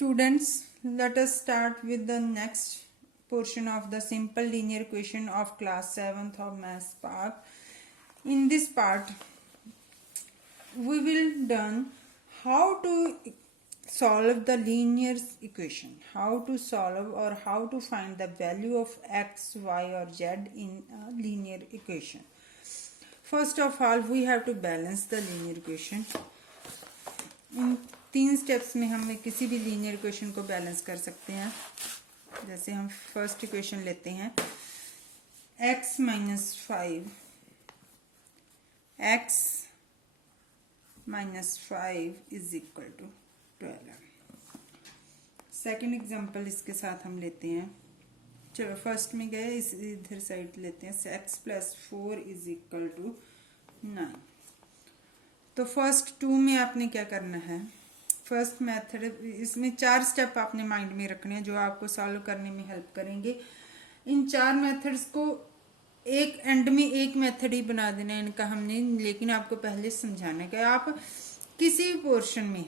Students, let us start with the next portion of the simple linear equation of class 7th of Maths part. In this part, we will learn how to solve the linear equation, how to solve or how to find the value of x, y or z in a linear equation. First of all, we have to balance the linear equation. In 3 steps में हम किसी भी linear equation को balance कर सकते हैं. जैसे हम फर्स्ट इक्वेशन लेते हैं x minus 5 is equal to 12. Second example इसके साथ हम लेते हैं. चलो फर्स्ट में गए, इस इधर साइड लेते हैं. x plus 4 is equal to 9. तो फर्स्ट 2 में आपने क्या करना है, फर्स्ट मेथड, इसमें 4 स्टेप आपने माइंड में रखने हैं जो आपको सॉल्व करने में हेल्प करेंगे. इन 4 मेथड्स को एक एंड में एक मेथड ही बना देना है इनका हमने, लेकिन आपको पहले समझाना है कि आप किसी भी पोर्शन में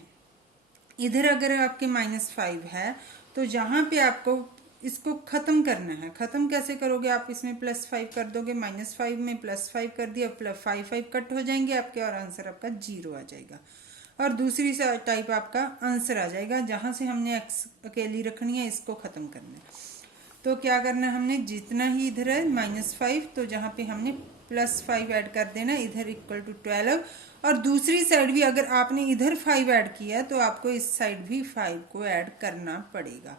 इधर अगर आपके -5 है तो जहां पे आपको इसको खत्म करना है. खत्म कैसे करोगे, आप इसमें +5 कर दोगे, -5 में +5 कर दिया, +5 कट हो जाएंगे आपके और आंसर आपका 0 आ जाएगा. और दूसरी टाइप आपका आंसर आ जाएगा जहां से हमने x अकेली रखनी है, इसको खत्म करना है. तो क्या करना है, हमने जितना ही इधर है -5 तो जहां पे हमने +5 ऐड कर देना, इधर इक्वल टू 12. और दूसरी साइड भी अगर आपने इधर 5 ऐड किया तो आपको इस साइड भी 5 को ऐड करना पड़ेगा.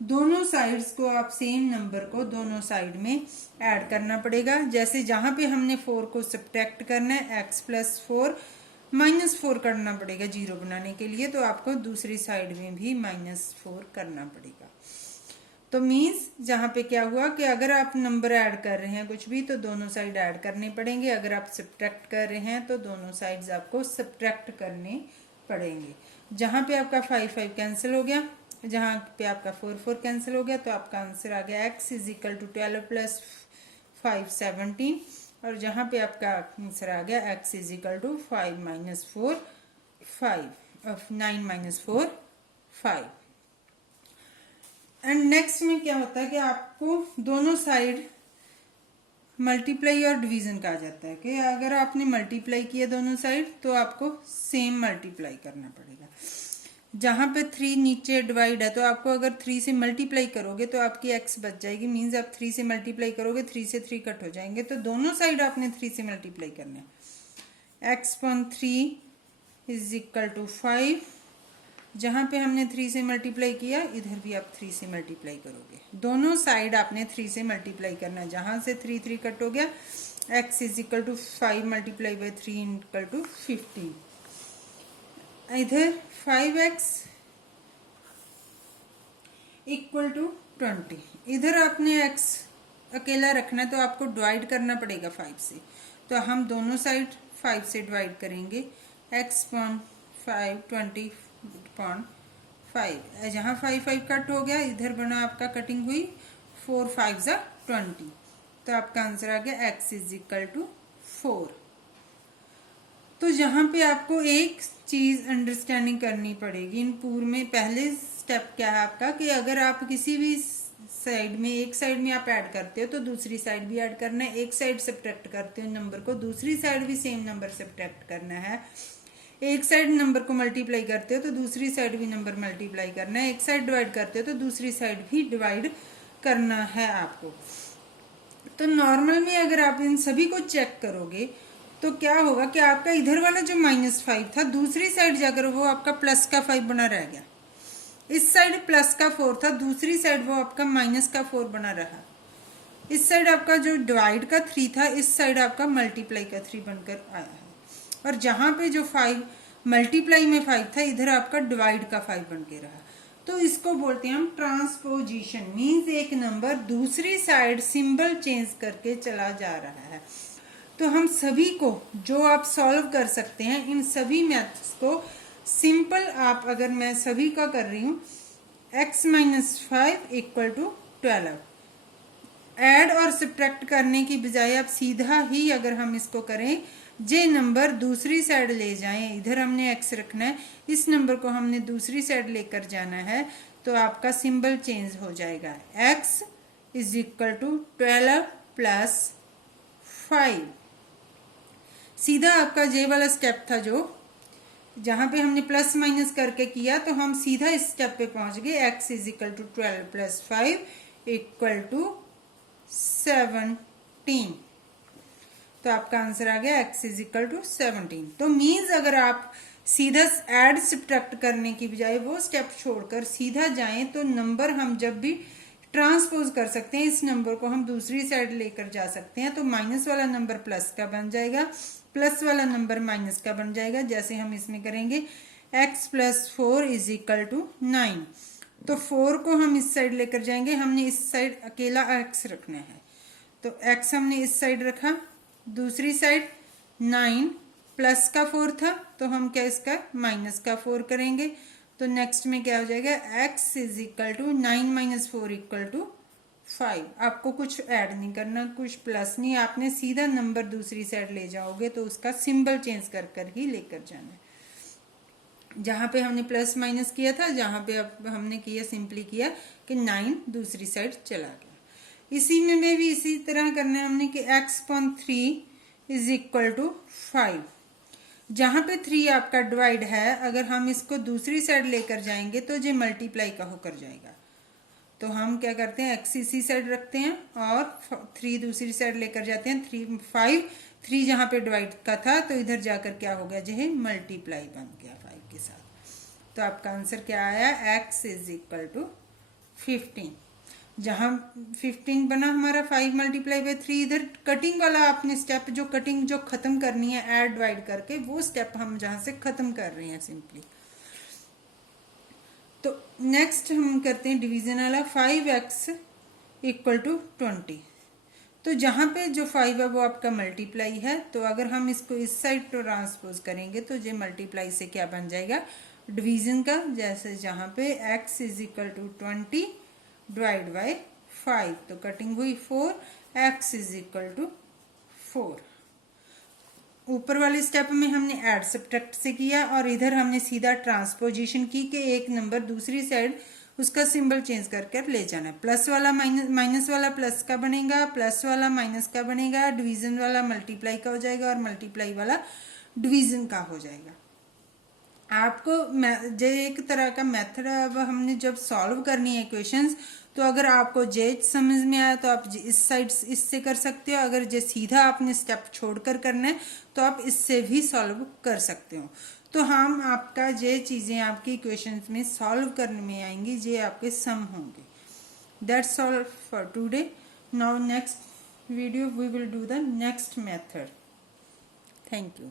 दोनों साइड्स को आप सेम नंबर को दोनों साइड में ऐड करना पड़ेगा. जैसे जहां पे हमने 4 को सब्ट्रैक्ट करना है, x प्लस 4 -4 करना पड़ेगा 0 बनाने के लिए, तो आपको दूसरी साइड में भी -4 करना पड़ेगा. तो मीन्स जहां पे क्या हुआ कि अगर आप नंबर ऐड कर रहे हैं कुछ भी तो दोनों साइड ऐड करने पड़ेंगे. अगर आप सब्ट्रैक्ट कर रहे हैं तो दोनों साइड्स आपको सब्ट्रैक्ट करने पड़ेंगे. जहां पे आपका 5 कैंसिल हो गया, जहां पे आपका 4 कैंसिल हो गया, तो आपका आंसर आ गया x is equal to 12 plus 5 17. और जहां पे आपका आंसर आ गया x is equal to 5 minus 4 5 9 minus 4 5. And next में क्या होता है कि आपको दोनों साइड मल्टीप्लाई और डिवीजन कहा जाता है कि अगर आपने मल्टीप्लाई किया दोनों साइड तो आपको सेम मल्टीप्लाई करना पड़ेगा. जहां पे 3 नीचे डिवाइड है तो आपको अगर 3 से मल्टीप्लाई करोगे तो आपकी x बच जाएगी. मींस आप 3 से मल्टीप्लाई करोगे, 3 से 3 कट हो जाएंगे, तो दोनों साइड आपने 3 से मल्टीप्लाई करना है. x upon 3 is equal to 5. जहां पे हमने 3 से मल्टीप्लाई किया इधर भी आप 3 से मल्टीप्लाई करोगे. दोनों साइड आपने 3 से मल्टीप्लाई करना है. जहां से 3 कट हो गया, x is equal to 5 multiply by 3 equal to 15. इधर 5x इक्वल टू 20. इधर आपने x अकेला रखना है तो आपको डिवाइड करना पड़ेगा 5 से. तो हम दोनों साइड 5 से डिवाइड करेंगे. x upon 5 20 upon 5. जहाँ 5 कट हो गया, इधर बना आपका कटिंग हुई 4 5 जा 20. तो आपका आंसर आ गया x इज इक्वल टू 4. तो यहाँ पे आपको एक चीज अंडरस्टैंडिंग करनी पड़ेगी इन पूर्व में. पहले स्टेप क्या है आपका कि अगर आप किसी भी साइड में, एक साइड में आप ऐड करते हो तो दूसरी साइड भी ऐड करना है. एक साइड सब्ट्रैक्ट करते हो नंबर को, दूसरी साइड भी सेम नंबर सब्ट्रैक्ट करना है. एक साइड नंबर को मल्टीप्लाई करते हो तो दूसरी साइड भी नंबर मल्टीप्लाई करना है. एक साइड डिवाइड करते हो तो दूसरी साइड भी डिवाइड करना है आपको. तो नॉर्मल में अगर आप इन सभी को चेक करोगे तो क्या होगा कि आपका इधर वाला जो -5 था, दूसरी साइड जाकर वो आपका प्लस का 5 बना रह गया. इस साइड प्लस का 4 था, दूसरी साइड वो आपका माइनस का 4 बना रहा. इस साइड आपका जो डिवाइड का 3 था, इस साइड आपका मल्टीप्लाई का 3 बनकर आया है. और जहां पे जो 5 मल्टीप्लाई में 5 था, इधर आपका डिवाइड का 5 बन के रहा. तो इसको बोलते हैं हम ट्रांसपोजिशन. मीन्स एक नंबर दूसरी साइड सिंबल चेंज करके चला जा रहा है. तो हम सभी को जो आप सॉल्व कर सकते हैं, इन सभी मैथ्स को सिंपल आप, अगर मैं सभी का कर रही हूँ, x minus 5 equal to 12. Add और सब्ट्रैक्ट करने की बजाय आप सीधा ही अगर हम इसको करें जे नंबर दूसरी साइड ले जाएं, इधर हमने x रखना है, इस नंबर को हमने दूसरी साइड लेकर जाना है, तो आपका सिंबल चेंज हो जाएगा। x is equal to 12 plus 5। सीधा आपका जे वाला स्टेप था जो जहां पे हमने प्लस माइनस करके किया, तो हम सीधा इस स्टेप पे पहुंच गए। x is equal to 12 plus 5 equal to 17। तो आपका आंसर आ गया x इज इक्वल टू 17। तो मीन्स अगर आप सीधा ऐड सब्ट्रैक्ट करने की बजाय वो स्टेप छोड़कर सीधा जाएं, तो नंबर हम जब भी ट्रांसपोज कर सकते हैं, इस नंबर को हम दूसरी साइड लेकर जा सकते हैं। तो माइनस वाला नंबर प्लस का बन जाएगा, प्लस वाला नंबर माइनस का बन जाएगा। जैसे हम इसमें करेंगे x plus 4 is equal to 9, तो 4 को हम इस साइड लेकर जाएंगे, हमने इस साइड अकेला x रखना है, तो x हमने इस साइड रखा, दूसरी साइड 9 प्लस का 4 था, तो हम क्या इसका माइनस का 4 करेंगे। तो नेक्स्ट में क्या हो जाएगा, x is equal to 9 minus 4 equal to 5। आपको कुछ ऐड नहीं करना, कुछ प्लस नहीं, आपने सीधा नंबर दूसरी साइड ले जाओगे तो उसका सिंबल चेंज कर कर ही लेकर जाना है। जहां पे हमने प्लस माइनस किया था, जहां पे अब हमने किया सिंपली किया कि 9 दूसरी साइड चला गया। इसी में भी इसी तरह करना है हमने कि x upon 3 is equal to 5। जहां पे 3 आपका डिवाइड है, अगर हम इसको दूसरी साइड लेकर जाएंगे तो ये मल्टीप्लाई का होकर जाएगा। तो हम क्या करते हैं, x इसी साइड रखते हैं और 3 दूसरी साइड लेकर जाते हैं। 3 जहां पे डिवाइड का था, तो इधर जाकर क्या हो गया, जो है मल्टीप्लाई बन गया 5 के साथ। तो आपका आंसर क्या आया, x इज इक्वल टू 15। जहां 15 बना हमारा 5 मल्टीप्लाई बाई 3, इधर कटिंग वाला आपने स्टेप जो कटिंग जो खत्म करनी है ऐड डिवाइड करके, वो स्टेप हम जहां से खत्म कर रहे हैं सिंपली। तो नेक्स्ट हम करते हैं डिवीजन वाला, 5x इक्वल टू 20। तो जहां पे जो 5 है वो आपका मल्टीप्लाई है, तो अगर हम इसको इस साइड ट्रांसपोज करेंगे तो ये मल्टीप्लाई से क्या बन जाएगा, डिवीजन का। जैसे जहां पे x is equal to 20 divide by 5, तो कटिंग हुई 4, x इज इक्वल टू 4। ऊपर वाले स्टेप में हमने ऐड सब्ट्रैक्ट से किया और इधर हमने सीधा ट्रांसपोजिशन की कि एक नंबर दूसरी साइड उसका सिंबल चेंज कर कर ले जाना है। प्लस वाला माइनस वाला प्लस का बनेगा, प्लस वाला माइनस का बनेगा, डिवीजन वाला मल्टीप्लाई का हो जाएगा और मल्टीप्लाई वाला डिवीजन का हो जाएगा। आपको जो एक तरह का मेथड है, अब हमने जब सॉल्व करनी है इक्वेशंस, तो अगर आपको जे समझ में आया तो आप इस साइड इससे कर सकते हो, अगर जे सीधा आपने स्टेप छोड़कर करना है तो आप इससे भी सॉल्व कर सकते हो। तो हम आपका जे चीज़ें आपकी इक्वेशंस में सॉल्व करने में आएंगी, जे आपके सम होंगे। That's all for today. Now next video we will do the next method. Thank you.